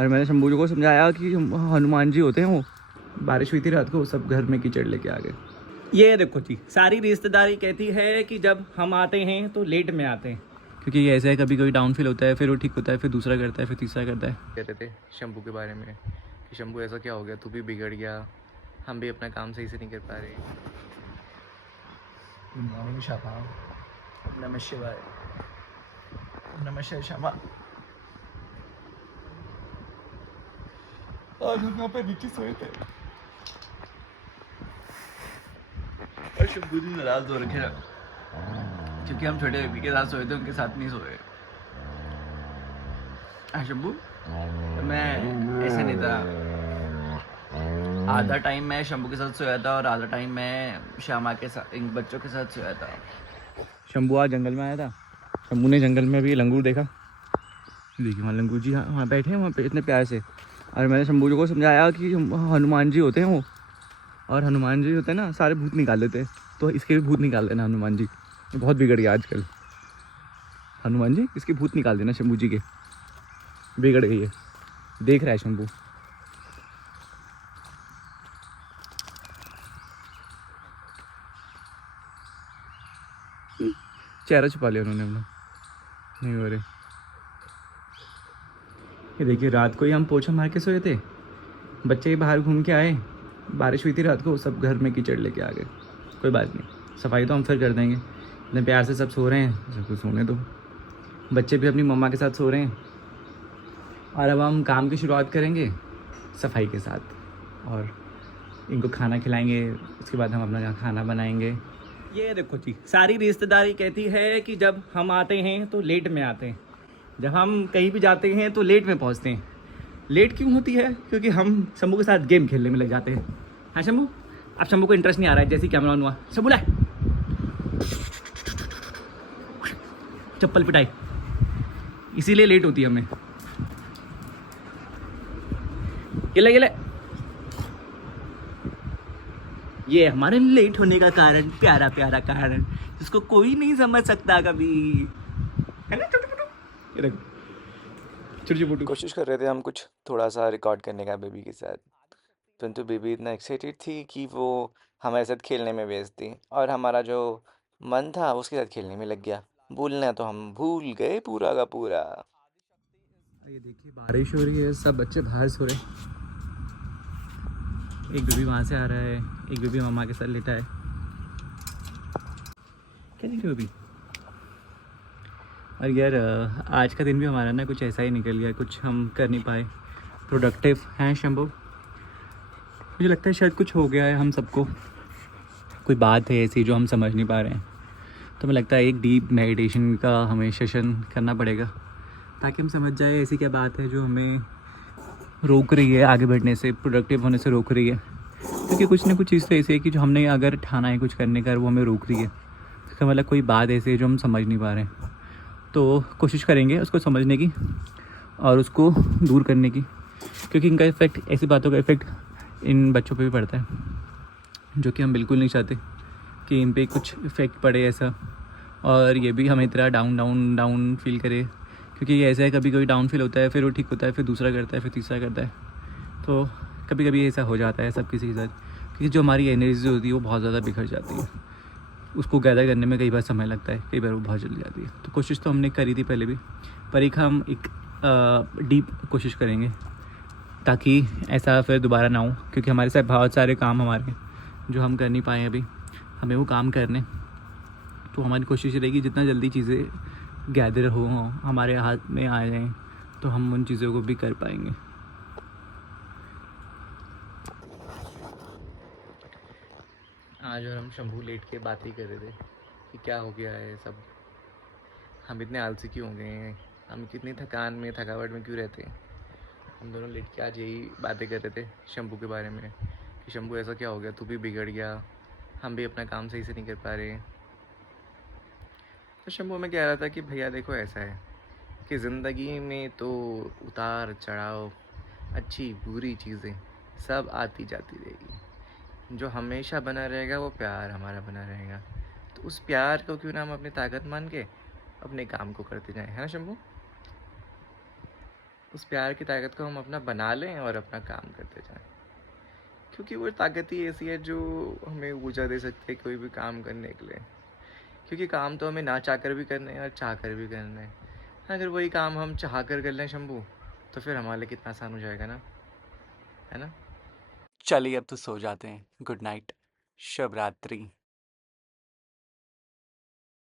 और मैंने शंभू जी को समझाया कि हनुमान जी होते हैं वो। बारिश हुई थी रात को, सब घर में कीचड़ लेके आ गए। ये देखो जी, सारी रिश्तेदारी कहती है कि जब हम आते हैं तो लेट में आते हैं, क्योंकि ये ऐसा है, कभी कभी डाउन फील होता है, फिर वो ठीक होता है, फिर दूसरा करता है, फिर तीसरा करता है। कहते थे शंभू के बारे में कि शंभू ऐसा क्या हो गया, तू भी बिगड़ गया, हम भी अपना काम सही से नहीं कर पा रहे। गुड मॉर्निंग शामा, नमः शिवाय, नमः शिवाय शामा। आज हम यहाँ पे नीचे सोए थे और शंभू जी नाराज हो रखे हैं क्योंकि हम छोटे बेबी के साथ सोए थे, उनके साथ नहीं सोए। शंभू तो मैं ऐसे नहीं था, आधा टाइम मैं शंभू के साथ सोया था और आधा टाइम मैं श्यामा के साथ, इन बच्चों के साथ सोया था। शंभू आज जंगल में आया था। शंभू ने जंगल में भी लंगूर देखा। देखिए वहाँ लंगूर जी वहाँ बैठे हैं, वहाँ पे इतने प्यार से। और मैंने शंभू जी को समझाया कि हनुमान जी होते हैं वो, और हनुमान जी होते हैं ना, सारे भूत निकाल देते हैं, तो इसके भी भूत निकाल देना हनुमान जी। ये बहुत बिगड़ गया आजकल। हनुमान जी इसके भूत निकाल देना शंभू जी के, बिगड़ गई है। देख रहा है शंभू। चेहरा छुपा लिया उन्होंने अपना, नहीं हो रहे। ये देखिए रात को ही हम पोछा मार के सोए थे, बच्चे बाहर घूम के आए, बारिश हुई थी रात को, सब घर में कीचड़ लेके आ गए। कोई बात नहीं, सफाई तो हम फिर कर देंगे। इतने प्यार से सब सो रहे हैं, सबको सोने दो। बच्चे भी अपनी मम्मा के साथ सो रहे हैं। और अब हम काम की शुरुआत करेंगे सफाई के साथ, और इनको खाना खिलाएंगे। उसके बाद हम अपना खाना बनाएंगे। ये देखो जी, सारी रिश्तेदारी कहती है कि जब हम आते हैं तो लेट में आते हैं, जब हम कहीं भी जाते हैं तो लेट में पहुंचते हैं। लेट क्यों होती है? क्योंकि हम शंभू के साथ गेम खेलने में लग जाते हैं। हाँ शंभू, अब शंभू को इंटरेस्ट नहीं आ रहा है, जैसे ही कैमरा ऑन हुआ शंभू लाए चप्पल पिटाई, इसीलिए लेट होती है हमें। ये ले ये हमारे लेट होने का कारण, प्यारा प्यारा कारण, जिसको कोई नहीं समझ सकता कभी, है ना छोटू छोटू। ये देखो छोटू छोटू। कोशिश कर रहे थे हम कुछ थोड़ा सा रिकॉर्ड करने का बेबी के साथ, परंतु बेबी इतना एक्साइटेड थी कि वो हमारे साथ खेलने में व्यस्त थी और हमारा जो मन था उसके साथ खेलने में लग गया। भूलना तो हम भूल गए पूरा का पूरा। ये देखिए बारिश हो रही है, सब बच्चे बाहर सो रहे हैं। एक बेबी वहाँ से आ रहा है, एक बेबी मम्मा के साथ लेटा है। क्या देख रहे हो अभी? और यार आज का दिन भी हमारा ना कुछ ऐसा ही निकल गया, कुछ हम कर नहीं पाए प्रोडक्टिव हैं शंभू। मुझे लगता है शायद कुछ हो गया है हम सबको, कोई बात है ऐसी जो हम समझ नहीं पा रहे हैं। तो मुझे लगता है एक डीप मेडिटेशन का हमें सेशन करना पड़ेगा, ताकि हम समझ जाए ऐसी क्या बात है जो हमें रोक रही है आगे बढ़ने से, प्रोडक्टिव होने से रोक रही है। क्योंकि कुछ ना कुछ चीज़ तो ऐसी है कि जो हमने अगर ठाना है कुछ करने का, वो हमें रोक रही है। तो मतलब कोई बात ऐसी है जो हम समझ नहीं पा रहे हैं। तो कोशिश करेंगे उसको समझने की और उसको दूर करने की, क्योंकि इनका इफ़ेक्ट, ऐसी बातों का इफ़ेक्ट इन बच्चों पे भी पड़ता है, जो कि हम बिल्कुल नहीं चाहते कि इन पे कुछ इफ़ेक्ट पड़े ऐसा, और ये भी हमें इतना डाउन फील करे। क्योंकि ये ऐसा है, कभी कभी डाउन फील होता है, फिर वो ठीक होता है, फिर दूसरा करता है, फिर तीसरा करता है। तो कभी कभी ऐसा हो जाता है सब किसी के साथ, क्योंकि जो हमारी एनर्जी होती है वो बहुत ज़्यादा बिखर जाती है। उसको गैदर करने में कई बार समय लगता है, कई बार वो बहुत जल्दी जाती है। तो कोशिश तो हमने करी थी पहले भी, पर एक हम एक डीप कोशिश करेंगे ताकि ऐसा फिर दोबारा ना हो। क्योंकि हमारे साथ बहुत सारे काम हमारे जो हम कर नहीं पाए अभी, हमें वो काम करने। तो हमारी कोशिश रहेगी जितना जल्दी चीज़ें गैदर हो, हमारे हाथ में आ जाएं, तो हम उन चीज़ों को भी कर पाएंगे। आज और हम शंभू लेट के बात ही कर रहे थे कि क्या हो गया है सब, हम इतने आलसी क्यों हो गए हैं, हम कितनी थकान में, थकावट में क्यों रहते हैं। हम दोनों लेट के आज यही बातें कर रहे थे शंभू के बारे में कि शंभू ऐसा क्या हो गया, तू भी बिगड़ गया, हम भी अपना काम सही से नहीं कर पा रहे। तो शंभू में कह रहा था कि भैया देखो, ऐसा है कि ज़िंदगी में तो उतार चढ़ाव, अच्छी बुरी चीज़ें सब आती जाती रहेगी। जो हमेशा बना रहेगा वो प्यार हमारा बना रहेगा। तो उस प्यार को क्यों ना हम अपनी ताकत मान के अपने काम को करते जाएं, है ना शंभू? उस प्यार की ताकत को हम अपना बना लें और अपना काम करते जाएं, क्योंकि वो ताकत ही ऐसी है जो हमें ऊर्जा दे सकती है कोई भी काम करने के लिए। क्योंकि काम तो हमें ना चाह कर भी करने हैं और चाह कर भी करने हैं। अगर वही काम हम चाह कर लें शंभू, तो फिर हमारे लिए कितना आसान हो जाएगा ना, है ना। चलिए अब तो सो जाते हैं। गुड नाइट, शुभ रात्रि।